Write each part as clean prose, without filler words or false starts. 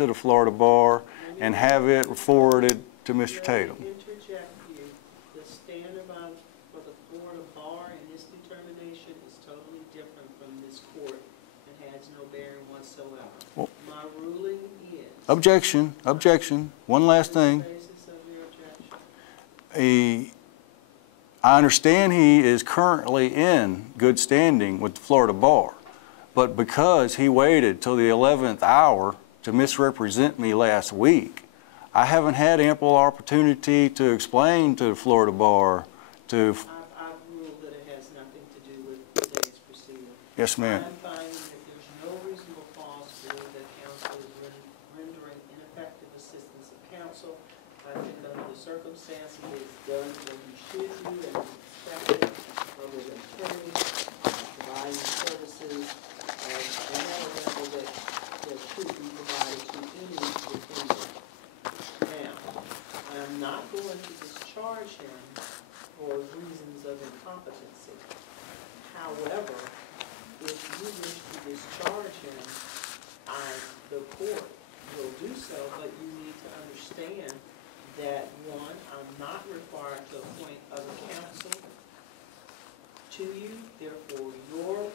to the Florida Bar and have it forwarded to Mr. Tatum. Interject you. The standard for the Florida Bar and this determination is totally different from this court and has no bearing whatsoever. Well, my ruling is... Objection. Objection. One last thing. Basis of your objection. I understand he is currently in good standing with the Florida Bar, but because he waited till the 11th hour to misrepresent me last week, I haven't had ample opportunity to explain to the Florida Bar to... I've ruled that it has nothing to do with today's proceeding. Yes, ma'am. I'm finding that there's no reasonable cause to believe that counsel is rendering ineffective assistance of counsel. I think under the circumstances it's done what he should do and expected from his attorney, providing services and all level that should be provided to any defendant. Now, I am not going to discharge him for reasons of incompetency. However, if you wish to discharge him, the court will do so, but you need to understand that, one, I'm not required to appoint other counsel to you. Therefore, your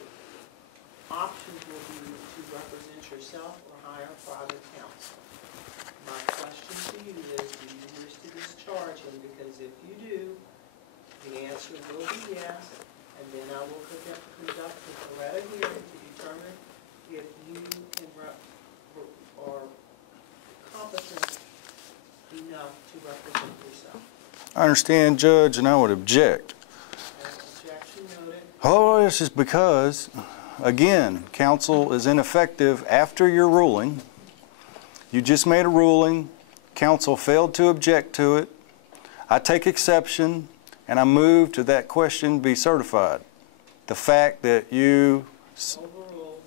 options will be to represent yourself or hire private counsel. My question to you is, do you wish to discharge him? Because if you do, the answer will be yes, and then I will conduct the Faretta hearing to determine if you are competent enough to represent yourself. I understand, Judge, and I would object. Objection noted. Oh, this is because, again, counsel is ineffective after your ruling. You just made a ruling. Counsel failed to object to it. I take exception, and I move to that question be certified. The fact that you... Overruled.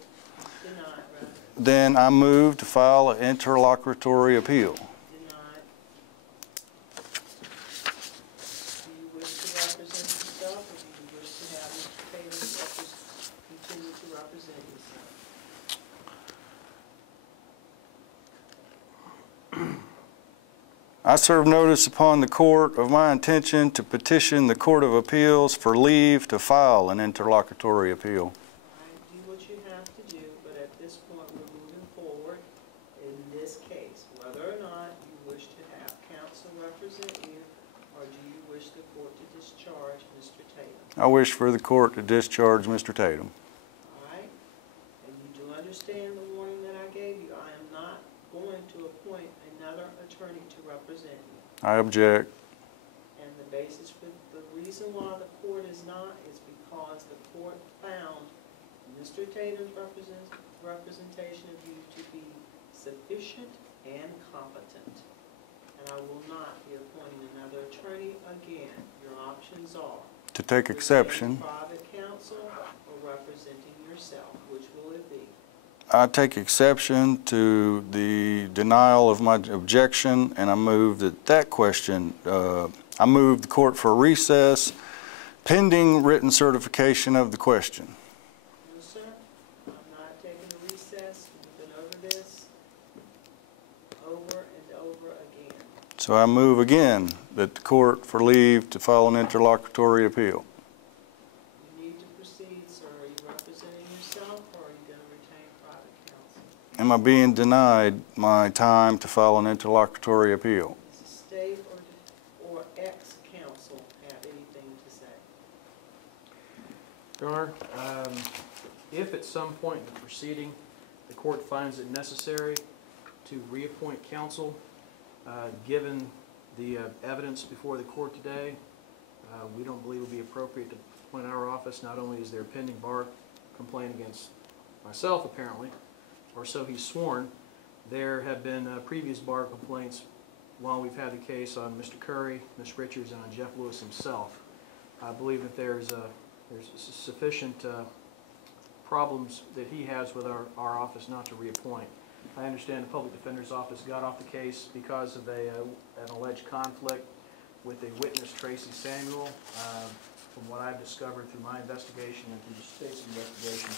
Denied, rather. Then I move to file an interlocutory appeal. Denied. Do you wish to represent yourself, or do you wish to have Mr. Tatum continue to represent yourself? I serve notice upon the court of my intention to petition the Court of Appeals for leave to file an interlocutory appeal. All right, do what you have to do, but at this point we're moving forward in this case. Whether or not you wish to have counsel represent you, or do you wish the court to discharge Mr. Tatum? I wish for the court to discharge Mr. Tatum. All right, and you do understand the warning that I gave you. I am not going to appoint another attorney to represent you. I object. And the basis for the reason why the court is not is because the court found Mr. Tatum's representation of you to be sufficient and competent. And I will not be appointing another attorney again. Your options are To take exception. private counsel or representing yourself. Which will it be? I take exception to the denial of my objection, and I move that question, I move the court for recess pending written certification of the question. No, sir. I'm not taking a recess. We've been over this over and over again. So I move again that the court for leave to file an interlocutory appeal. You need to proceed, sir. Are you representing yourself, or are you going to retain private counsel? Am I being denied my time to file an interlocutory appeal? Does the state or ex-counsel have anything to say? Your Honor, if at some point in the proceeding the court finds it necessary to reappoint counsel, given the evidence before the court today, we don't believe it would be appropriate to appoint our office. Not only is there a pending bar complaint against myself, apparently, or so he's sworn, there have been previous bar complaints while we've had the case on Mr. Curry, Ms. Richards, and on Jeff Lewis himself. I believe that there's sufficient problems that he has with our office not to reappoint. I understand the Public Defender's Office got off the case because of an alleged conflict with a witness, Tracy Samuel. From what I've discovered through my investigation and through the state's investigation,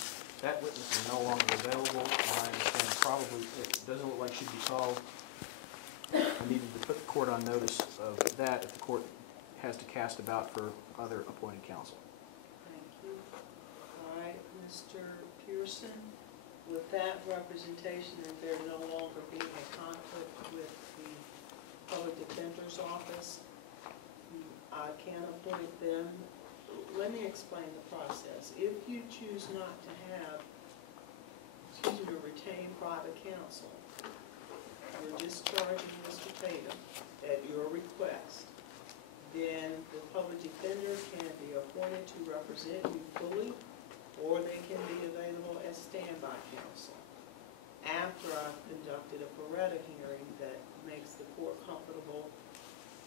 That witness is no longer available. I understand probably, it doesn't look like she'd be called. I needed to put the court on notice of that if the court has to cast about for other appointed counsel. Thank you. All right, Mr. Pearson, with that representation that there no longer being a conflict with the Public Defender's Office, I can appoint them. Let me explain the process. If you choose not to have, to retain private counsel, you're discharging Mr. Tatum at your request, then the public defender can be appointed to represent you fully, or they can be available as standby counsel. After I've conducted a Faretta hearing that makes the court comfortable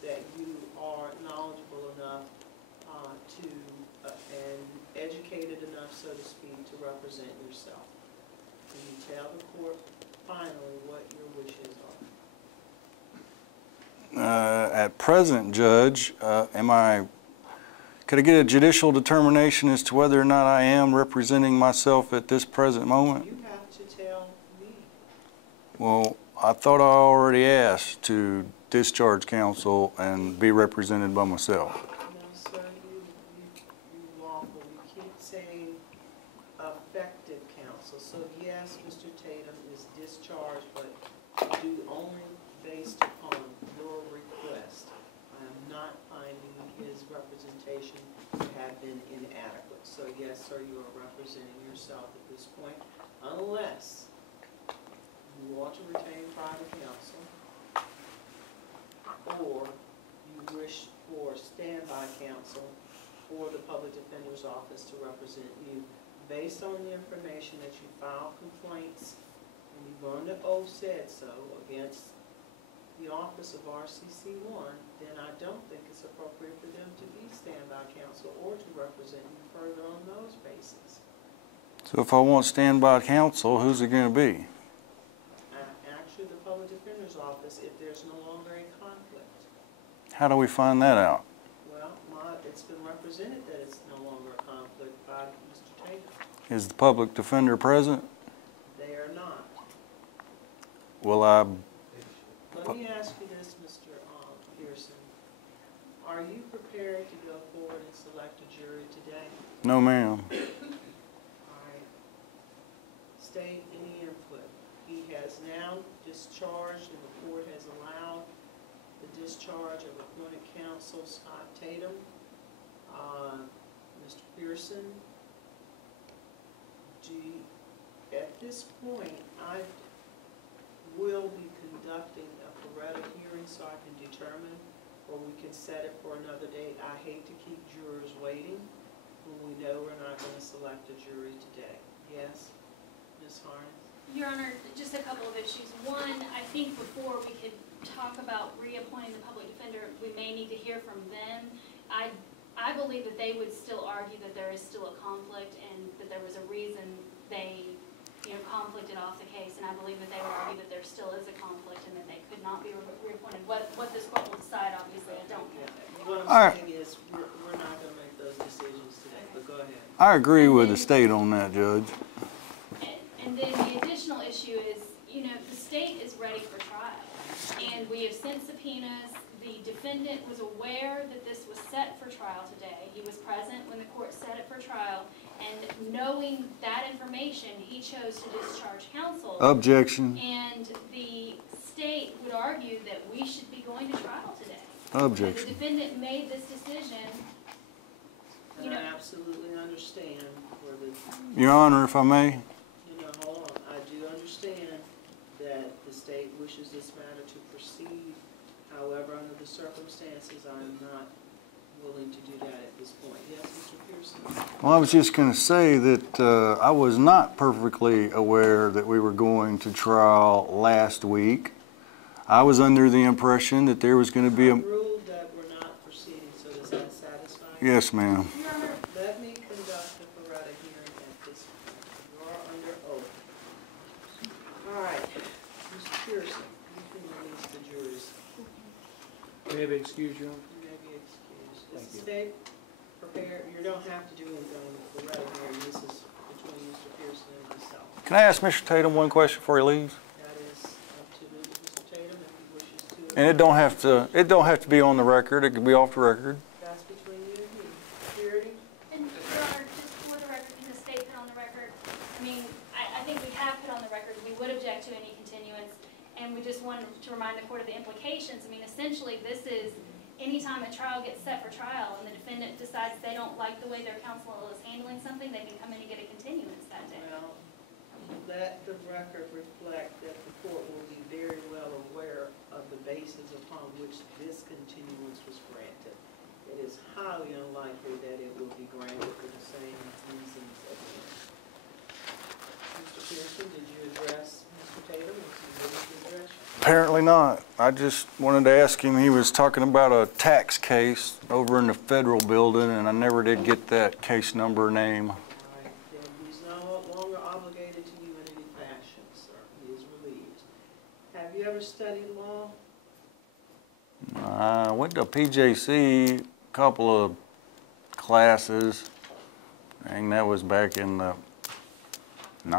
that you are knowledgeable enough and educated enough, so to speak, to represent yourself. Can you tell the court finally what your wishes are? At present, Judge, could I get a judicial determination as to whether or not I am representing myself at this present moment? You have to tell me. Well, I thought I already asked to discharge counsel and be represented by myself. No, sir, you waffle. You keep saying effective counsel. So yes, Mr. Tatum is discharged, but due only based upon your request. I am not finding his representation to have been inadequate. So yes, sir, you are representing yourself at this point, unless you want to retain private counsel, or you wish for standby counsel for the Public Defender's Office to represent you. Based on the information that you filed complaints, and you've under oath said so, against the office of RCC1, then I don't think it's appropriate for them to be standby counsel or to represent you further on those bases. So if I want standby counsel, who's it going to be? Actually, the Public Defender's Office, if there's no longer a conflict. How do we find that out? Well, it's been represented that it's no longer a conflict by Mr. Tatum. Is the public defender present? They are not. Will I? Let me ask you this, Mr. Pearson. Are you prepared to go forward and select a jury today? No, ma'am. All right. State any input. He has now discharged, and the court has allowed the discharge of appointed counsel Scott Tatum. Mr. Pearson, at this point, I will be conducting a Faretta hearing so I can determine, or we can set it for another date. I hate to keep jurors waiting when we know we're not going to select a jury today. Yes, Ms. Harness? Your Honor, just a couple of issues. One, I think before we could talk about reappointing the public defender, we may need to hear from them. I believe that they would still argue that there is still a conflict and that there was a reason they, conflicted off the case, and I believe that they would argue that there still is a conflict and that they could not be reappointed. What this court will decide, obviously, I don't know. What I'm saying is we're not going to make those decisions today, but go ahead. I agree with the state on that, Judge. And then the additional issue is, the state is ready for trial, and we have sent subpoenas. The defendant was aware that this was set for trial today. He was present when the court set it for trial, and knowing that information, he chose to discharge counsel. Objection. And the state would argue that we should be going to trial today. Objection. And the defendant made this decision. And I absolutely understand where the... Your Honor, if I may. Hold on. I do understand that the state wishes this matter to proceed. However, under the circumstances, I am not willing to do that at this point. Yes, Mr. Pearson? Well, I was just going to say that I was not perfectly aware that we were going to trial last week. I was under the impression that there was going to be a... ruled that we're not proceeding, so does that satisfy you? Yes, ma'am. Your Honor, let me conduct the Faretta hearing at this point. You are under oath. All right, Mr. Pearson, you can release the jurors. May I be excused, Your Honor? You may be excused. Is Thank the you. state prepared? You don't have to do anything with the Faretta hearing. This is the between Mr. Pearson and myself. Can I ask Mr. Tatum one question before he leaves? That is up to Mr. Tatum if he wishes to. And it don't have to be on the record. It can be off the record. That's between you and me. Security? And Your Honor, just for the record, can the state put on the record? I mean, I think we have put on the record, we would object to any continuance, and we just wanted to remind the court of the implications. I mean, essentially, this is anytime a trial gets set for trial and the defendant decides they don't like the way their counsel is handling something, they can come in and get a continuance that day. Well, let the record reflect that the court will be very well aware of the basis upon which this continuance was granted. It is highly unlikely that it will be granted for the same reasons again. Mr. Pearson, did you address Mr. Tatum? Or did you address you? Apparently not. I just wanted to ask him, he was talking about a tax case over in the federal building, and I never did get that case number name. All right, then he's no longer obligated to you in any fashion, sir. He is relieved. Have you ever studied law? I went to PJC, a couple of classes, and that was back in the 90s. All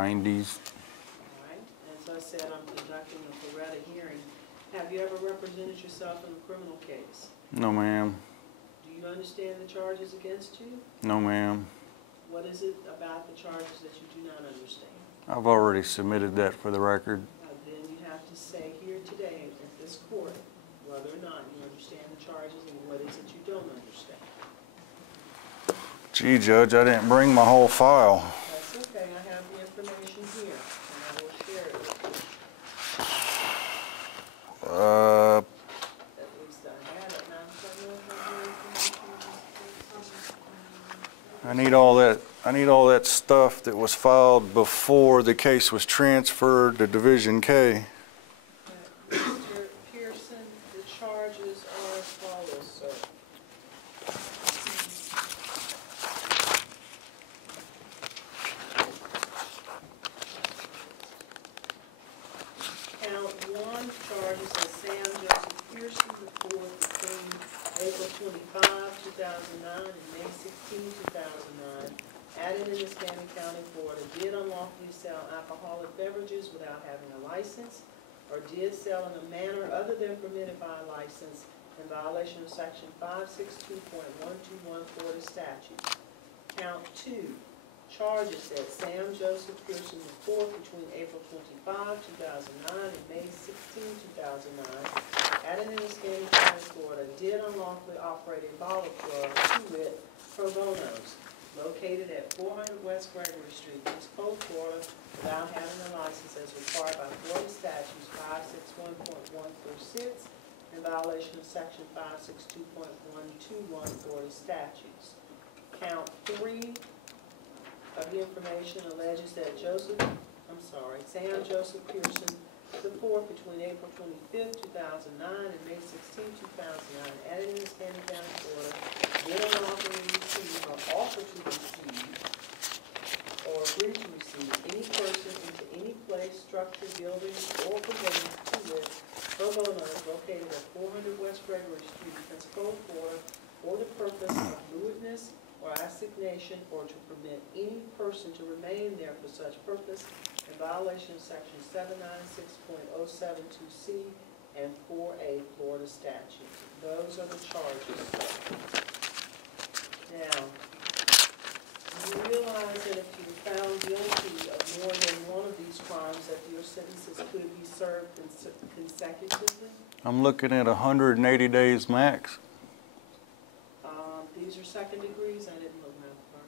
right, as I said, I'm conducting a Faretta hearing. Have you ever represented yourself in a criminal case? No, ma'am. Do you understand the charges against you? No, ma'am. What is it about the charges that you do not understand? I've already submitted that for the record. Then you have to say here today at this court whether or not you understand the charges and what is it you don't understand. Gee, Judge, I didn't bring my whole file. That's okay, I have the information here, and I will share it with you. At least I had it, now I need all that stuff that was filed before the case was transferred to Division K. Mr. Pearson, the charges are as follows, sir. Count 1 charges as Sam Joseph Pearson IV between April 25, 2009 and May 16, 2009, added in Muscatine County, Florida, did unlawfully sell alcoholic beverages without having a license, or did sell in a manner other than permitted by a license in violation of Section 562.121 Florida statute. Count 2, charges that Sam Joseph Pearson IV between April 25, 2009 and May 16, 2009, added in Muscatine County, Florida, did unlawfully operate a bottle club, to wit, Pro Bono's, located at 400 West Gregory Street, Pensacola, Florida, without having a license as required by Florida statutes 561.146 in violation of Section 562.121 Florida statutes. Count 3 of the information alleges that Sam Joseph Pearson IV between April 25, 2009 and May 16, 2009, added in Muscatine County, Florida, did unlawfully receive or offer to receive or agree to receive any person into any place, structure, building, or conveyance to which Pro Bono's located at 400 West Gregory Street, Pensacola, Florida, for the purpose of lewdness or assignation, or to permit any person to remain there for such purpose in violation of Section 796.072C and 4A Florida statutes. Those are the charges. Now, you realize that if you were found guilty of more than one of these crimes, that your sentences could be served consecutively? I'm looking at 180 days max. These are second degrees. I didn't look that far.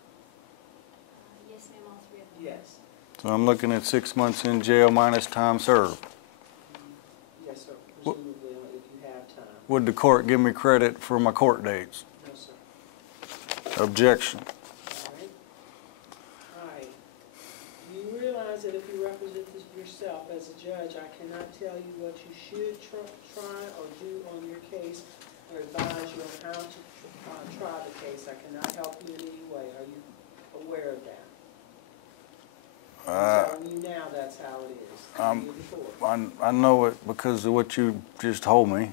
Yes, ma'am, all three of them. Yes. So I'm looking at 6 months in jail minus time served. Yes, sir. Presumably, if you have time. Would the court give me credit for my court dates? No, sir. Objection. All right. All right. You realize that if you represent yourself as a judge, I cannot tell you what you should try or do on your case or advise you on how to try the case. I cannot help you in any way. Are you aware of that? I'm telling you now that's how it is. I know it because of what you just told me.